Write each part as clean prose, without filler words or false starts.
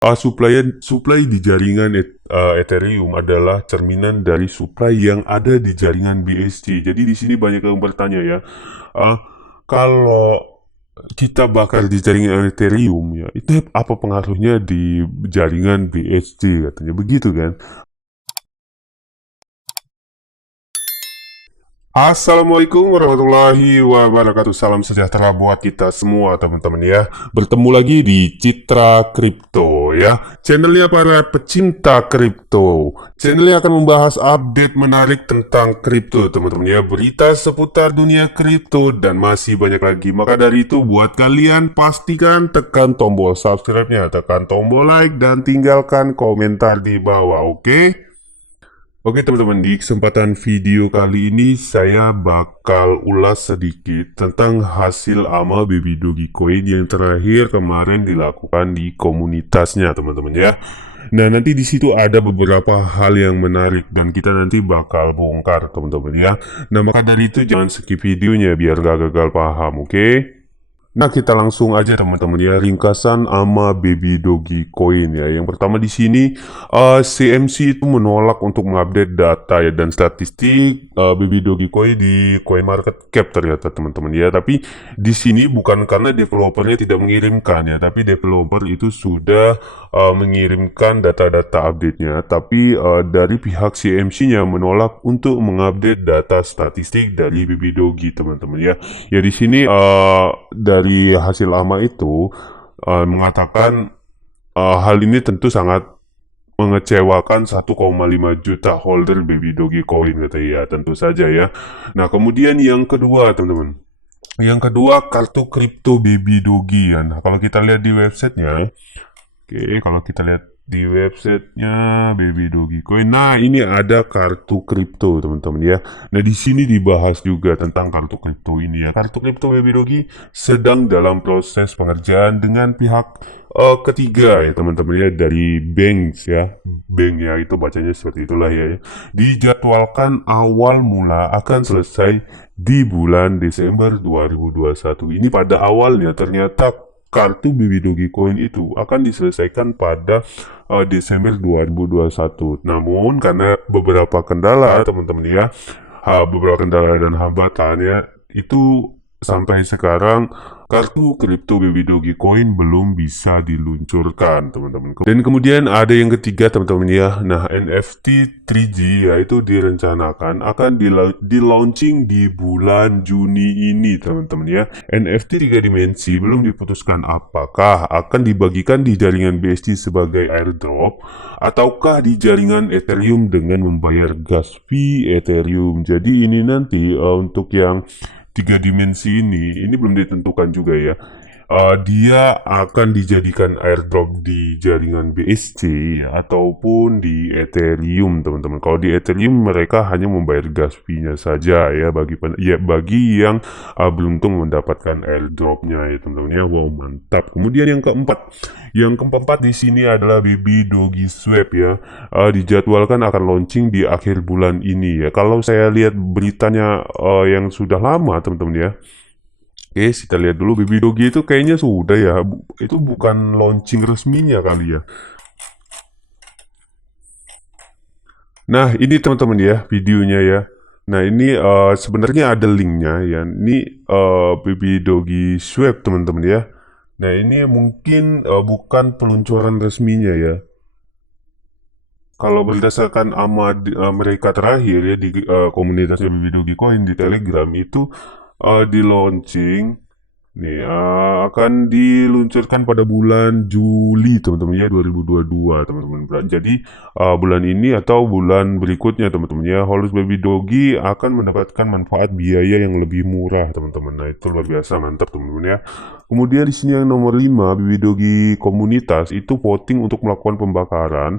Supply di jaringan Ethereum adalah cerminan dari supply yang ada di jaringan BSC. Jadi di sini banyak yang bertanya ya, uh, kalau kita bakar di jaringan Ethereum ya, itu apa pengaruhnya di jaringan BSC katanya begitu kan? Assalamualaikum warahmatullahi wabarakatuh. Salam sejahtera buat kita semua teman-teman ya. Bertemu lagi di Citra Kripto ya. Channelnya para pecinta kripto. Channelnya akan membahas update menarik tentang kripto teman-teman ya. Berita seputar dunia kripto dan masih banyak lagi. Maka dari itu buat kalian pastikan tekan tombol subscribe-nya, tekan tombol like dan tinggalkan komentar di bawah, oke? Oke teman-teman, di kesempatan video kali ini saya bakal ulas sedikit tentang hasil amal Baby Dogecoin yang terakhir kemarin dilakukan di komunitasnya teman-teman ya. Nah nanti di situ ada beberapa hal yang menarik dan kita nanti bakal bongkar teman-teman ya. Nah maka dari itu jangan skip videonya biar gak gagal paham, oke? Nah kita langsung aja teman-teman ya, ringkasan ama Baby Dogecoin ya. Yang pertama di sini CMC itu menolak untuk mengupdate data ya dan statistik Baby Dogecoin di CoinMarketCap ternyata teman-teman ya. Tapi di sini bukan karena developernya tidak mengirimkan ya, tapi developer itu sudah mengirimkan data-data update-nya. Tapi dari pihak CMC-nya menolak untuk mengupdate data statistik dari Baby Doge teman-teman ya. Ya di sini dari hasil lama itu mengatakan hal ini tentu sangat mengecewakan 1,5 juta holder Baby Dogecoin katanya ya, tentu saja ya. Nah kemudian yang kedua teman-teman, yang kedua kartu kripto Baby Doge ya. Nah kalau kita lihat di websitenya, oke, kalau kita lihat di websitenya Baby Dogecoin, nah ini ada kartu kripto teman-teman ya. Nah di sini dibahas juga tentang kartu kripto ini ya. Kartu kripto Baby Doge sedang dalam proses pengerjaan dengan pihak ketiga ya teman-teman ya, dari bank ya, itu bacanya seperti itulah ya. Dijadwalkan awal mula akan selesai di bulan Desember 2021. Ini pada awalnya ternyata kartu Baby Dogecoin itu akan diselesaikan pada Desember 2021. Namun karena beberapa kendala teman-teman ya, beberapa kendala dan hambatan ya, itu sampai sekarang kartu kripto Baby Dogecoin belum bisa diluncurkan teman-teman. Dan kemudian ada yang ketiga teman-teman ya. Nah NFT 3G yaitu direncanakan akan di-launching di bulan Juni ini teman-teman ya. NFT 3 dimensi belum diputuskan apakah akan dibagikan di jaringan BSC sebagai airdrop ataukah di jaringan Ethereum dengan membayar gas fee Ethereum. Jadi ini nanti untuk yang 3 dimensi ini belum ditentukan juga ya. Dia akan dijadikan airdrop di jaringan BSC ya, ataupun di Ethereum teman-teman. Kalau di Ethereum mereka hanya membayar gas fee-nya saja ya bagi yang beruntung mendapatkan airdropnya ya teman-teman ya. Wow mantap. Kemudian yang keempat di sini adalah Baby Doge Swap ya. Dijadwalkan akan launching di akhir bulan ini ya. Kalau saya lihat beritanya yang sudah lama teman-teman ya. Oke, kita lihat dulu Baby Doge itu kayaknya sudah ya. Itu bukan launching resminya kali ya. Nah, ini teman-teman ya videonya ya. Nah, ini sebenarnya ada linknya ya. Ini Baby Doge Swap teman-teman ya. Nah, ini mungkin bukan peluncuran resminya ya. Kalau berdasarkan mereka terakhir ya di komunitas Baby Dogecoin di Telegram itu di launching nih akan diluncurkan pada bulan Juli teman-teman ya 2022 teman-teman. Jadi bulan ini atau bulan berikutnya teman-teman ya, Holus Baby Dogi akan mendapatkan manfaat biaya yang lebih murah teman-teman. Nah itu luar biasa mantap teman-teman ya. Kemudian di sini yang nomor 5 Baby Dogi komunitas itu voting untuk melakukan pembakaran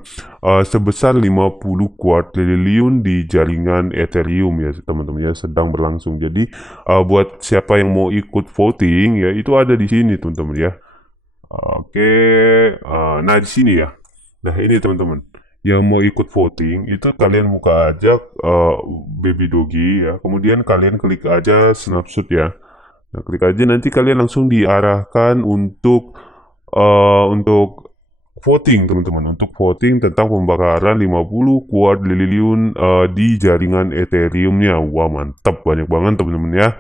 sebesar 50 kuadriliun di jaringan Ethereum ya teman-teman ya, sedang berlangsung. Jadi buat siapa yang mau ikut voting ya itu ada di sini teman-teman ya. Oke, nah di sini ya. Nah ini teman-teman yang mau ikut voting itu kalian buka aja Baby Dogi ya. Kemudian kalian klik aja snapshot ya. Nah klik aja nanti kalian langsung diarahkan untuk voting teman-teman, untuk voting tentang pembakaran 50 quadrillion di jaringan Ethereum-nya. Wah, mantap, banyak banget teman-teman ya.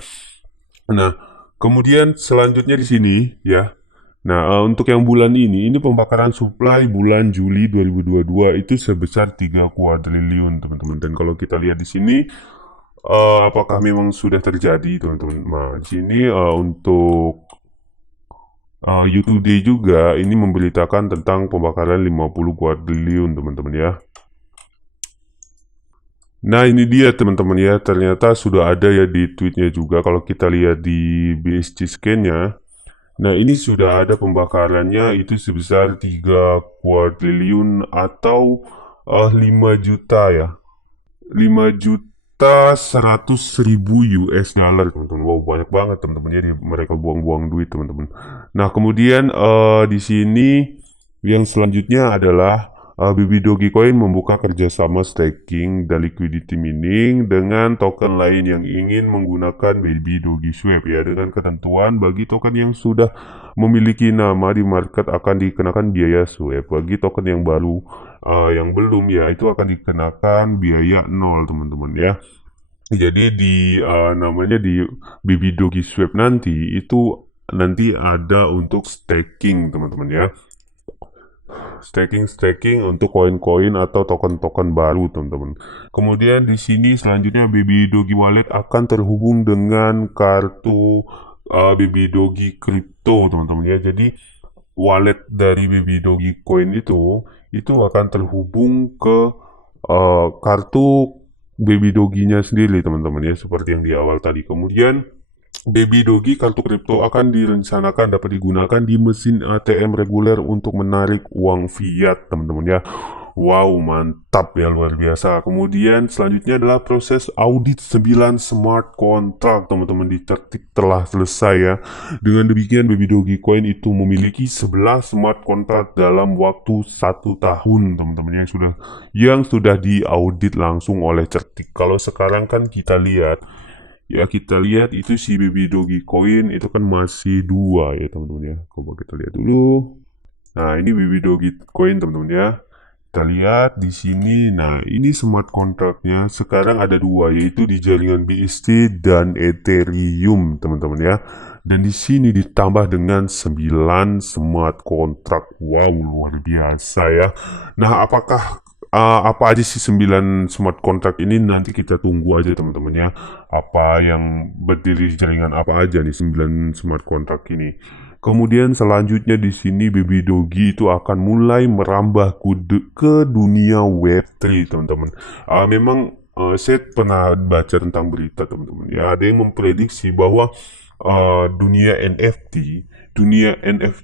Nah, kemudian selanjutnya di sini ya. Nah, untuk yang bulan ini pembakaran supply bulan Juli 2022 itu sebesar 3 kuadriliun teman-teman. Dan kalau kita lihat di sini, apakah memang sudah terjadi teman-teman? Nah, di sini untuk YouTube Day juga ini memberitakan tentang pembakaran 50 kuadriliun teman-teman ya. Nah, ini dia teman-teman ya, ternyata sudah ada ya di tweetnya juga. Kalau kita lihat di BSC scan-nya, nah ini sudah ada pembakarannya itu sebesar 3 kuadriliun atau 5 juta ya. 5.100.000 US dollar teman-teman. Wow, banyak banget teman-teman, jadi mereka buang-buang duit teman-teman. Nah, kemudian di sini yang selanjutnya adalah Baby Dogecoin membuka kerjasama staking dan liquidity mining dengan token lain yang ingin menggunakan Baby Doge Swap ya, dengan ketentuan bagi token yang sudah memiliki nama di market akan dikenakan biaya swap. Bagi token yang baru yang belum ya, itu akan dikenakan biaya 0 teman-teman ya. Jadi di namanya di Baby Doge Swap nanti itu nanti ada untuk staking teman-teman ya. Staking untuk koin-koin atau token-token baru teman-teman. Kemudian di sini selanjutnya Baby Doge Wallet akan terhubung dengan kartu Baby Doge Crypto teman-teman ya. Jadi wallet dari Baby Doge Coin itu akan terhubung ke kartu Baby Doge-nya sendiri teman-teman ya, seperti yang di awal tadi. Kemudian Baby Doge kartu kripto akan direncanakan dapat digunakan di mesin ATM reguler untuk menarik uang fiat teman-teman ya. Wow, mantap ya, luar biasa. Kemudian selanjutnya adalah proses audit 9 smart contract teman-teman di Certik telah selesai ya. Dengan demikian Baby Doge Coin itu memiliki 11 smart contract dalam waktu 1 tahun teman-teman yang sudah diaudit langsung oleh Certik. Kalau sekarang kan kita lihat itu si Baby Doge Coin itu kan masih 2 ya teman-teman ya. Coba kita lihat dulu. Nah, ini Baby Doge Coin teman-teman ya. Kita lihat di sini. Nah, ini smart contract-nya sekarang ada 2, yaitu di jaringan BSC dan Ethereum teman-teman ya. Dan di sini ditambah dengan 9 smart contract. Wow, luar biasa ya. Nah, apa aja sih 9 smart contract ini, nanti kita tunggu aja teman-teman ya. Apa yang berdiri jaringan apa aja nih 9 smart contract ini. Kemudian selanjutnya di sini Baby Doge itu akan mulai merambah ke dunia Web3 teman-teman. Memang saya pernah baca tentang berita teman-teman ya, ada yang memprediksi bahwa dunia NFT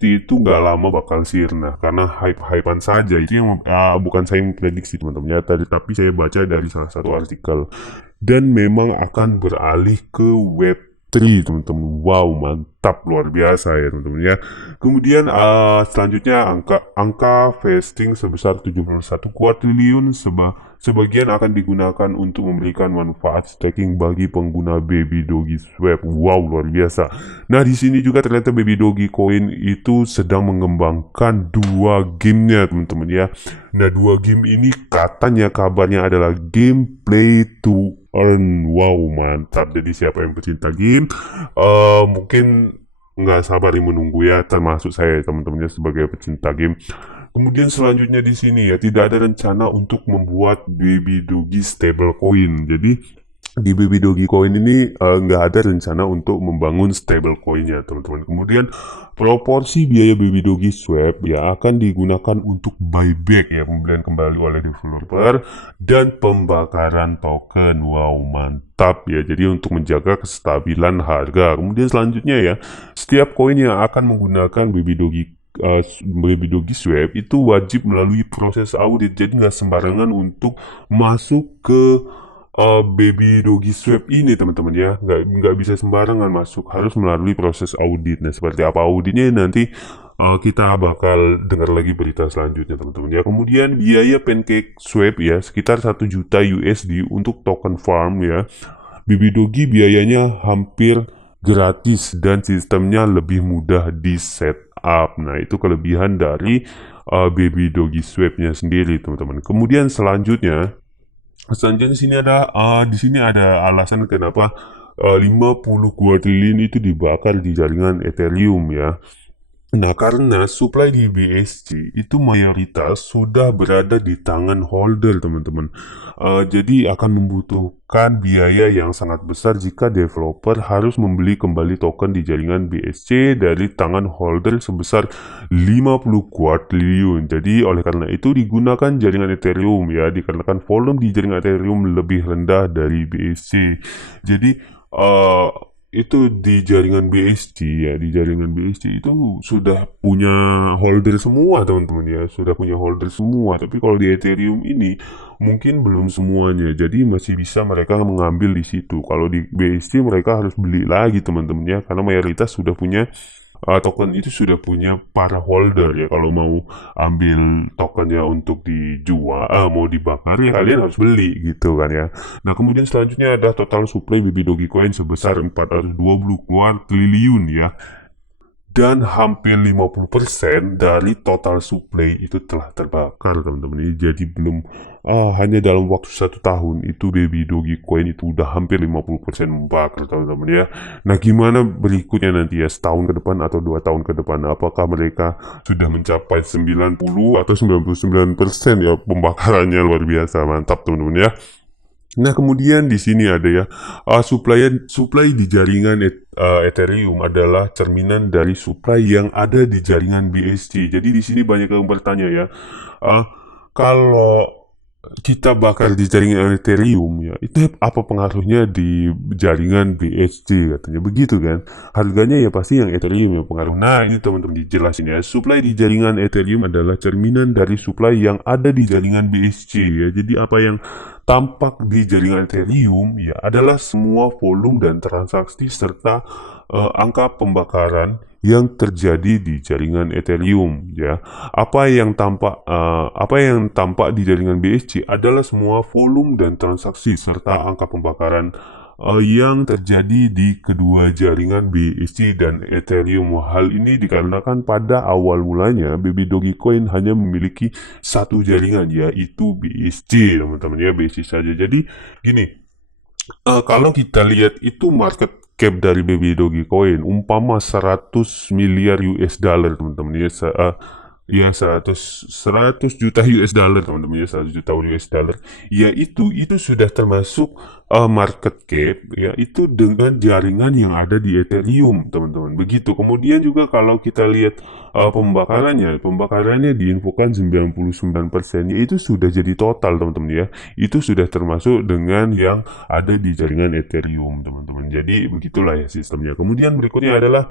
itu nggak lama bakal sirna karena hype-hypean saja. Itu yang bukan saya yang prediksi teman-teman ya, tapi saya baca dari salah satu artikel, dan memang akan beralih ke Web3 teman-teman. Wow, mantap, luar biasa ya teman-teman ya. Kemudian selanjutnya angka vesting sebesar 71 kuadriliun sebagian akan digunakan untuk memberikan manfaat staking bagi pengguna Baby Doge Swap. Wow, luar biasa. Nah, di sini juga ternyata Baby Doge Coin itu sedang mengembangkan 2 gamenya teman-teman ya. Nah, 2 game ini katanya kabarnya adalah game play to earn. Wow, mantap. Jadi siapa yang pecinta game mungkin nggak sabar menunggu ya, termasuk saya teman-temannya sebagai pecinta game. Kemudian selanjutnya di sini ya, tidak ada rencana untuk membuat Baby Doge stablecoin. Jadi di Baby Doge Coin ini nggak ada rencana untuk membangun stablecoinnya teman-teman. Kemudian proporsi biaya Baby Doge Swap ya akan digunakan untuk buyback ya, pembelian kembali oleh developer dan pembakaran token. Wow, mantap ya. Jadi untuk menjaga kestabilan harga. Kemudian selanjutnya ya, setiap koin yang akan menggunakan Baby Doge Swap itu wajib melalui proses audit. Jadi nggak sembarangan untuk masuk ke Baby Doge Swap ini teman-teman ya, nggak bisa sembarangan masuk, harus melalui proses audit. Nah, seperti apa auditnya nanti kita bakal dengar lagi berita selanjutnya teman-teman ya. Kemudian biaya Pancake Swap ya sekitar 1 juta USD untuk token farm ya. Baby Doge biayanya hampir gratis dan sistemnya lebih mudah di setup up. Nah, itu kelebihan dari Baby Doggy Swap-nya sendiri, teman-teman. Kemudian selanjutnya di sini ada alasan kenapa 50 kuadrillion itu dibakar di jaringan Ethereum ya. Nah, karena supply di BSC itu mayoritas sudah berada di tangan holder, teman-teman. Jadi akan membutuhkan biaya yang sangat besar jika developer harus membeli kembali token di jaringan BSC dari tangan holder sebesar 50 kuadrillion. Jadi oleh karena itu digunakan jaringan Ethereum ya, dikarenakan volume di jaringan Ethereum lebih rendah dari BSC. Jadi itu di jaringan BSC ya, di jaringan BSC itu sudah punya holder semua, teman-teman ya, sudah punya holder semua. Tapi kalau di Ethereum ini mungkin belum semuanya, jadi masih bisa mereka mengambil di situ. Kalau di BSC mereka harus beli lagi, teman-teman ya, karena mayoritas sudah punya token itu, sudah punya para holder ya. Kalau mau ambil tokennya untuk dijual, mau dibakar ya kalian harus beli gitu kan ya. Nah, kemudian selanjutnya ada total supply Baby Doggy Coin sebesar 420 triliun ya, dan hampir 50% dari total supply itu telah terbakar, teman-teman. Ini jadi belum hanya dalam waktu 1 tahun itu Baby Doggy Coin itu udah hampir 50% membakar, teman-teman ya. Nah, gimana berikutnya nanti ya, setahun ke depan atau 2 tahun ke depan, apakah mereka sudah mencapai 90 atau 99% ya pembakarannya? Luar biasa, mantap teman-teman ya. Nah, kemudian di sini ada ya, supply di jaringan Ethereum adalah cerminan dari supply yang ada di jaringan BSC. Jadi di sini banyak yang bertanya ya, kalau kita bakar di jaringan Ethereum ya, itu apa pengaruhnya di jaringan BSC, katanya begitu kan. Harganya ya pasti yang Ethereum yang pengaruh. Nah, ini teman-teman dijelasin ya, supply di jaringan Ethereum adalah cerminan dari supply yang ada di jaringan BSC ya. Jadi apa yang tampak di jaringan Ethereum ya adalah semua volume dan transaksi serta angka pembakaran yang terjadi di jaringan Ethereum ya. Apa yang tampak di jaringan BSC adalah semua volume dan transaksi serta angka pembakaran yang terjadi di kedua jaringan BSC dan Ethereum. Hal ini dikarenakan pada awal mulanya Baby Doggy Coin hanya memiliki satu jaringan, yaitu BSC, teman-teman ya, BSC saja. Jadi gini, kalau kita lihat itu market cap dari Baby Doggy Coin umpama 100 miliar US dollar, teman-teman ya, 100 juta US dollar, teman-teman ya, 100 juta US dollar ya, itu sudah termasuk market cap ya, itu dengan jaringan yang ada di Ethereum, teman-teman. Begitu. Kemudian juga kalau kita lihat pembakarannya diinfokan 99%, ya itu sudah jadi total, teman-teman ya. Itu sudah termasuk dengan yang ada di jaringan Ethereum, teman-teman. Jadi begitulah ya sistemnya. Kemudian berikutnya adalah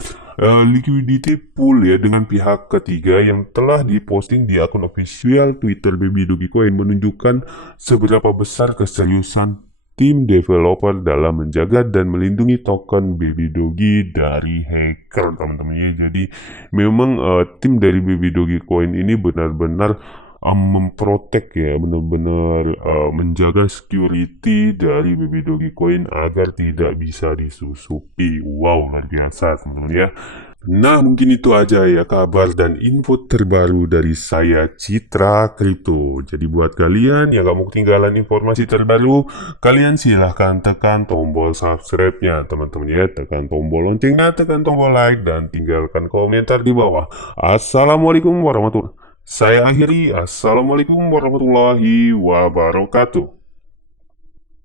liquidity pool ya, dengan pihak ketiga yang telah diposting di akun official Twitter Baby Doggy Coin, menunjukkan seberapa besar keseriusan tim developer dalam menjaga dan melindungi token Baby Doggy dari hacker, teman-teman ya. Jadi memang tim dari Baby Doggy Coin ini benar-benar memprotek ya, benar-benar menjaga security dari Baby Doggy Coin agar tidak bisa disusupi. Wow, luar biasa, teman-teman ya. Nah, mungkin itu aja ya kabar dan info terbaru dari saya, Citra Crypto. Jadi buat kalian yang gak mau ketinggalan informasi terbaru, kalian silahkan tekan tombol subscribe-nya, teman-teman ya. Tekan tombol loncengnya, tekan tombol like, dan tinggalkan komentar di bawah. Assalamualaikum warahmatullahi wabarakatuh. Saya akhiri, assalamualaikum warahmatullahi wabarakatuh.